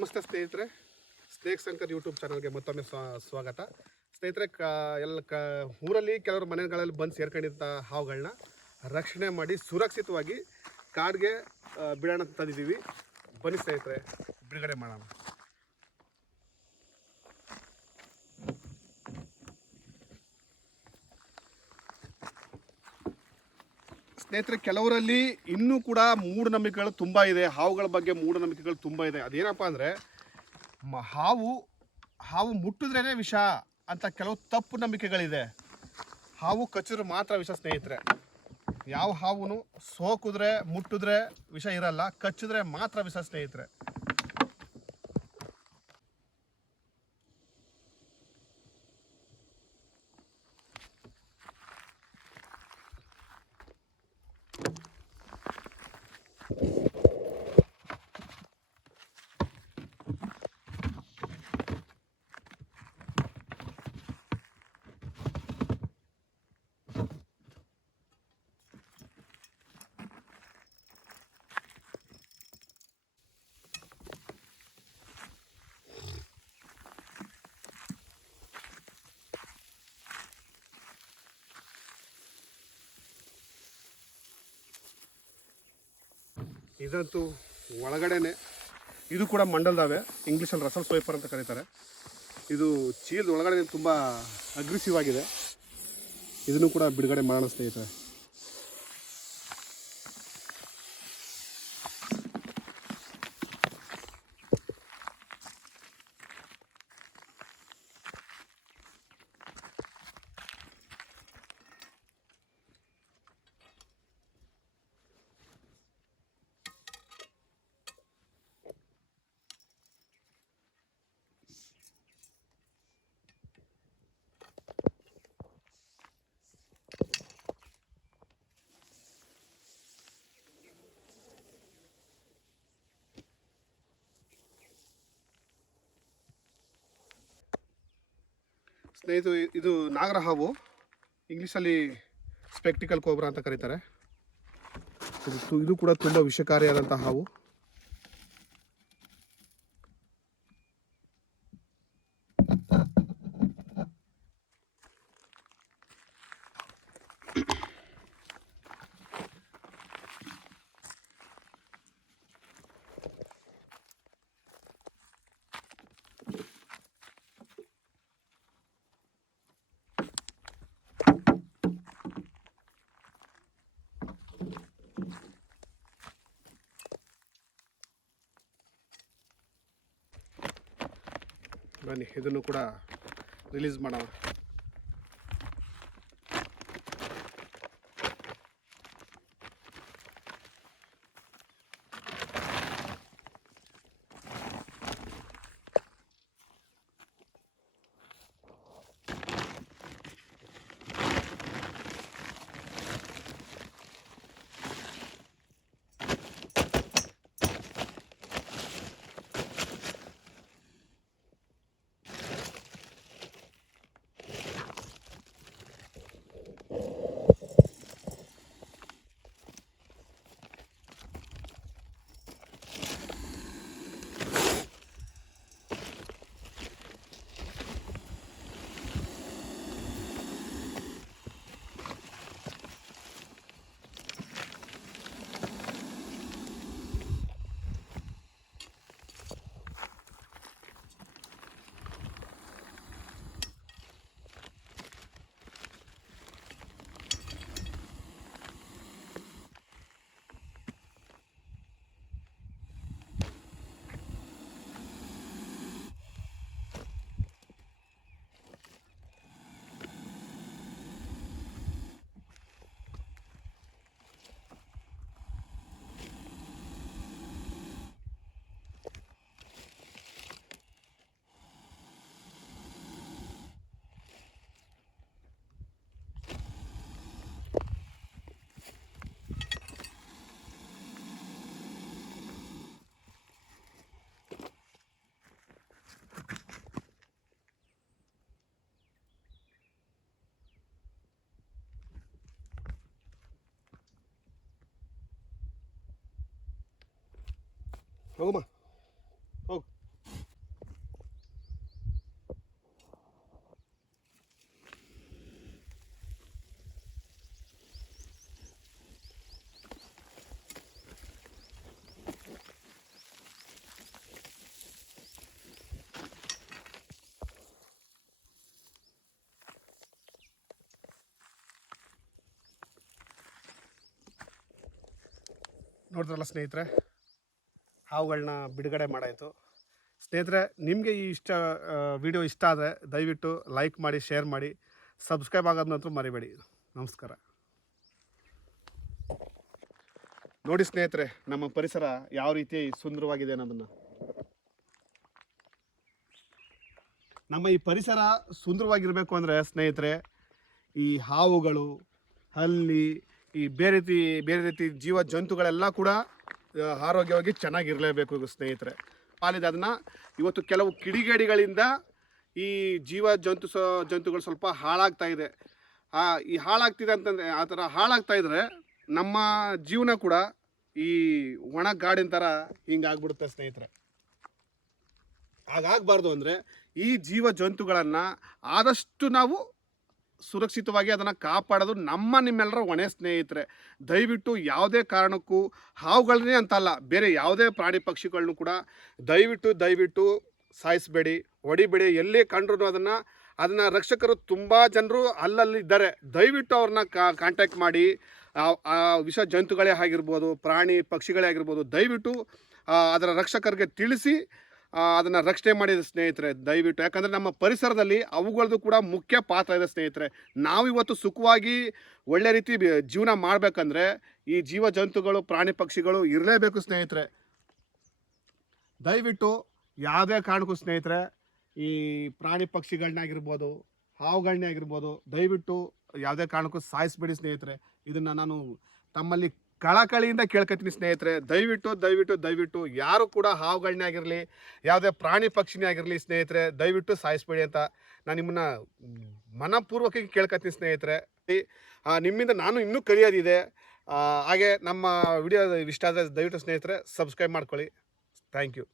ನಮಸ್ತೆ ಸ್ನೇಹಿತರೆ, snake Shankar YouTube ಚಾನಲ್ಗೆ ಮತ್ತೊಮ್ಮೆ ಸ್ವಾಗತ. ಸ್ನೇಹಿತರೆ, ಊರಲ್ಲಿ ಕೆಲವರು ಮನೆಗಳಲ್ಲಿ ಬಂದು ಸೇರ್ಕೊಂಡಿದ್ದ ಹಾವುಗಳನ್ನ ರಕ್ಷಣೆ ಮಾಡಿ ಸುರಕ್ಷಿತವಾಗಿ ಕಾಡಿಗೆ ಬಿಡೋಣ ಅಂತ ತಂದಿದ್ದೀವಿ. ಬನ್ನಿ ಸ್ನೇಹಿತರೆ, ಬಿಡುಗಡೆ ಮಾಡೋಣ. ಸ್ನೇಹಿತರೆ, ಕೆಲವರಲ್ಲಿ ಇನ್ನೂ ಕೂಡ ಮೂಢನಂಬಿಕೆಗಳು ತುಂಬ ಇದೆ. ಹಾವುಗಳ ಬಗ್ಗೆ ಮೂಢನಂಬಿಕೆಗಳು ತುಂಬ ಇದೆ. ಅದೇನಪ್ಪ ಅಂದರೆ ಹಾವು ಮುಟ್ಟಿದ್ರೇ ವಿಷ ಅಂತ ಕೆಲವು ತಪ್ಪು ನಂಬಿಕೆಗಳಿದೆ. ಹಾವು ಕಚ್ಚಿದ್ರೆ ಮಾತ್ರ ವಿಷ ಸ್ನೇಹಿತರೆ. ಯಾವ ಹಾವು ಸೋಕಿದ್ರೆ ಮುಟ್ಟಿದ್ರೆ ವಿಷ ಇರಲ್ಲ, ಕಚ್ಚಿದ್ರೆ ಮಾತ್ರ ವಿಷ ಸ್ನೇಹಿತರೆ. ಇದಂತೂ ಒಳಗಡೆನೆ, ಇದು ಕೂಡ ಮಂಡಲ್ದಾವೆ, ಇಂಗ್ಲೀಷಲ್ಲಿ ರಸಲ್ಸ್ ವೈಪರ್ ಅಂತ ಕರೀತಾರೆ. ಇದು ಚೀಲದ ಒಳಗಡೆ ತುಂಬ ಅಗ್ರೆಸಿವ್ ಆಗಿದೆ. ಇದನ್ನು ಕೂಡ ಬಿಡುಗಡೆ ಮಾಡೋಣ ಸ್ನೇಹಿತರೆ. ಸ್ನೇಹಿತರು, ಇದು ನಾಗರ ಹಾವು, ಇಂಗ್ಲೀಷಲ್ಲಿ ಸ್ಪೆಕ್ಟಿಕಲ್ ಕೋಬ್ರಾ ಅಂತ ಕರೀತಾರೆ. ಇದು ಕೂಡ ತುಂಬ ವಿಷಕಾರಿಯಾದಂಥ ಹಾವು. ಬನ್ನಿ, ಇದನ್ನು ಕೂಡ ರಿಲೀಸ್ ಮಾಡೋಣ. ಹೋಗಮ್ಮ, ಹೋಗು. ನೋಡಿದ್ರಲ್ಲ ಸ್ನೇಹಿತರೆ, ಹಾವುಗಳನ್ನ ಬಿಡುಗಡೆ ಮಾಡಾಯಿತು. ಸ್ನೇಹಿತರೆ, ನಿಮಗೆ ಈ ವಿಡಿಯೋ ಇಷ್ಟ ಆದರೆ ದಯವಿಟ್ಟು ಲೈಕ್ ಮಾಡಿ, ಶೇರ್ ಮಾಡಿ, ಸಬ್ಸ್ಕ್ರೈಬ್ ಆಗೋದನ್ನಂತೂ ಮರಿಬೇಡಿ. ನಮಸ್ಕಾರ. ನೋಡಿ ಸ್ನೇಹಿತರೆ, ನಮ್ಮ ಪರಿಸರ ಯಾವ ರೀತಿ ಸುಂದರವಾಗಿದೆ ಅನ್ನೋದನ್ನು. ನಮ್ಮ ಈ ಪರಿಸರ ಸುಂದರವಾಗಿರಬೇಕು ಅಂದರೆ ಸ್ನೇಹಿತರೆ, ಈ ಹಾವುಗಳು, ಹಲ್ಲಿ, ಈ ಬೇರೆ ರೀತಿ ಜೀವ ಜಂತುಗಳೆಲ್ಲ ಕೂಡ ಆರೋಗ್ಯವಾಗಿ ಚೆನ್ನಾಗಿರಲೇಬೇಕು ಸ್ನೇಹಿತರೆ. ಪಾಲಿದೆ ಅದನ್ನು ಇವತ್ತು ಕೆಲವು ಕಿಡಿಗೇಡಿಗಳಿಂದ ಈ ಜಂತುಗಳು ಸ್ವಲ್ಪ ಹಾಳಾಗ್ತಾ ಇದೆ. ಈ ಹಾಳಾಗ್ತಿದೆ ಅಂತಂದರೆ, ಆ ಥರ ಹಾಳಾಗ್ತಾ ಇದ್ರೆ ನಮ್ಮ ಜೀವನ ಕೂಡ ಈ ಒಣ ಗಾಡಿನ ಥರ ಹಿಂಗಾಗ್ಬಿಡುತ್ತೆ ಸ್ನೇಹಿತರೆ. ಹಾಗಾಗಬಾರ್ದು ಅಂದರೆ ಈ ಜೀವ ಜಂತುಗಳನ್ನು ಆದಷ್ಟು ನಾವು ಸುರಕ್ಷಿತವಾಗಿ ಅದನ್ನು ಕಾಪಾಡೋದು ನಿಮ್ಮೆಲ್ಲರ ಹೊಣೆ ಸ್ನೇಹಿತರೆ. ದಯವಿಟ್ಟು ಯಾವುದೇ ಕಾರಣಕ್ಕೂ ಹಾವುಗಳನ್ನೇ ಅಂತಲ್ಲ, ಬೇರೆ ಯಾವುದೇ ಪ್ರಾಣಿ ಪಕ್ಷಿಗಳನ್ನೂ ಕೂಡ ದಯವಿಟ್ಟು ಸಾಯಿಸಬೇಡಿ, ಹೊಡಿಬೇಡಿ. ಎಲ್ಲೇ ಕಂಡ್ರೂ ಅದನ್ನು ರಕ್ಷಕರು ತುಂಬ ಜನರು ಅಲ್ಲಲ್ಲಿದ್ದಾರೆ. ದಯವಿಟ್ಟು ಅವ್ರನ್ನ ಕಾಂಟ್ಯಾಕ್ಟ್ ಮಾಡಿ, ಆ ವಿಷ ಜಂತುಗಳೇ ಆಗಿರ್ಬೋದು, ಪ್ರಾಣಿ ಪಕ್ಷಿಗಳೇ ಆಗಿರ್ಬೋದು, ದಯವಿಟ್ಟು ಅದರ ರಕ್ಷಕರಿಗೆ ತಿಳಿಸಿ ಅದನ್ನು ರಕ್ಷಣೆ ಮಾಡಿದ ಸ್ನೇಹಿತರೆ ದಯವಿಟ್ಟು. ಯಾಕಂದರೆ ನಮ್ಮ ಪರಿಸರದಲ್ಲಿ ಅವುಗಳದ್ದು ಕೂಡ ಮುಖ್ಯ ಪಾತ್ರ ಇದೆ ಸ್ನೇಹಿತರೆ. ನಾವಿವತ್ತು ಸುಖವಾಗಿ ಒಳ್ಳೆ ರೀತಿ ಜೀವನ ಮಾಡಬೇಕಂದ್ರೆ ಈ ಜೀವ ಜಂತುಗಳು, ಪ್ರಾಣಿ ಪಕ್ಷಿಗಳು ಇರಲೇಬೇಕು ಸ್ನೇಹಿತರೆ. ದಯವಿಟ್ಟು ಯಾವುದೇ ಕಾರಣಕ್ಕೂ ಸ್ನೇಹಿತರೆ ಈ ಪ್ರಾಣಿ ಪಕ್ಷಿಗಳನ್ನಾಗಿರ್ಬೋದು, ಹಾವುಗಳನ್ನೇ ಆಗಿರ್ಬೋದು, ದಯವಿಟ್ಟು ಯಾವುದೇ ಕಾರಣಕ್ಕೂ ಸಾಯಿಸಬೇಡಿ ಸ್ನೇಹಿತರೆ. ಇದನ್ನು ನಾನು ತಮ್ಮಲ್ಲಿ ಕಳಕಳಿಯಿಂದ ಕೇಳ್ಕೊತೀನಿ ಸ್ನೇಹಿತರೆ. ದಯವಿಟ್ಟು ಯಾರು ಕೂಡ ಹಾವುಗಳನ್ನೇ ಆಗಿರಲಿ, ಯಾವುದೇ ಪ್ರಾಣಿ ಪಕ್ಷಿನೇ ಆಗಿರಲಿ ಸ್ನೇಹಿತರೆ, ದಯವಿಟ್ಟು ಸಾಯಿಸಬೇಡಿ ಅಂತ ನಾನು ನಿಮ್ಮನ್ನು ಮನಪೂರ್ವಕವಾಗಿ ಕೇಳ್ಕೊತೀನಿ ಸ್ನೇಹಿತರೆ. ನಿಮ್ಮಿಂದ ನಾನು ಇನ್ನೂ ಕಲಿಯೋದಿದೆ. ಹಾಗೆ ನಮ್ಮ ವಿಡಿಯೋ ಇಷ್ಟ ಆದರೆ ದಯವಿಟ್ಟು ಸ್ನೇಹಿತರೆ ಸಬ್ಸ್ಕ್ರೈಬ್ ಮಾಡ್ಕೊಳ್ಳಿ. Thank you.